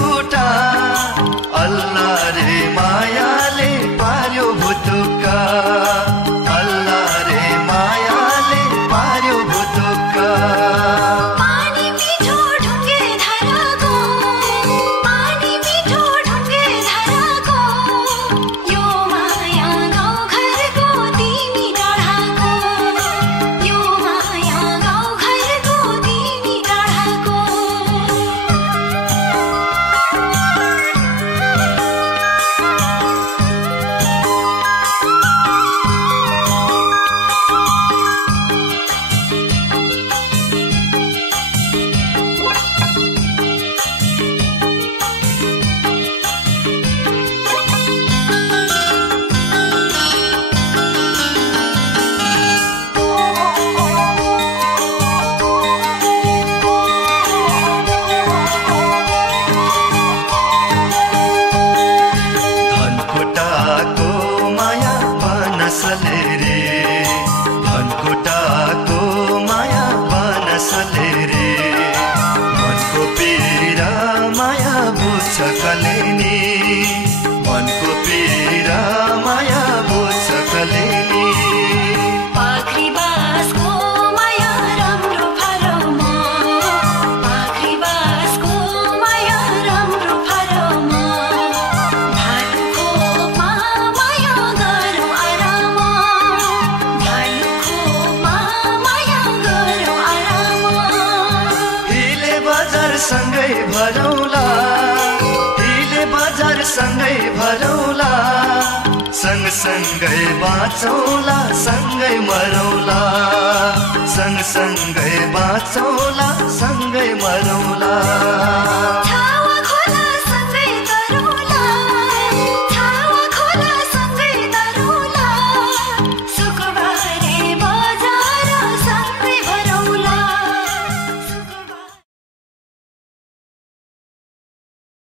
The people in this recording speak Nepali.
कुटा अल्लाह रे मायाले पार्यो भुतुका अल्लाह रे मायाले पार्यो भुतुका पानी मिठो ढुङ्गे धाराको पानी मिठो ढुङ्गे धाराको यो माया गाउँघरको तिमी डाँडाको यो माया गाउँघरको तिमी डाँडाको धनकुटाको माया बनसले रे धनकुटाको माया बनसले रे मनको पीडा माया बुझ्छ कलेनी मनको पीडा माया बुझ्छ कलेनी पाखरी बासको माया राम्रो फरमा पाखरी बासको माया राम्रो फरमा भालुखोपमा माया गरौँ आराम भालुखोपमा माया गरौँ आराम हिले बजार सँगै भरौला हिले बजार सँगै भरौला सँगसँगै बाँचौला सँगै मरौला सँगसँगै बाँचौला सँगै मरौला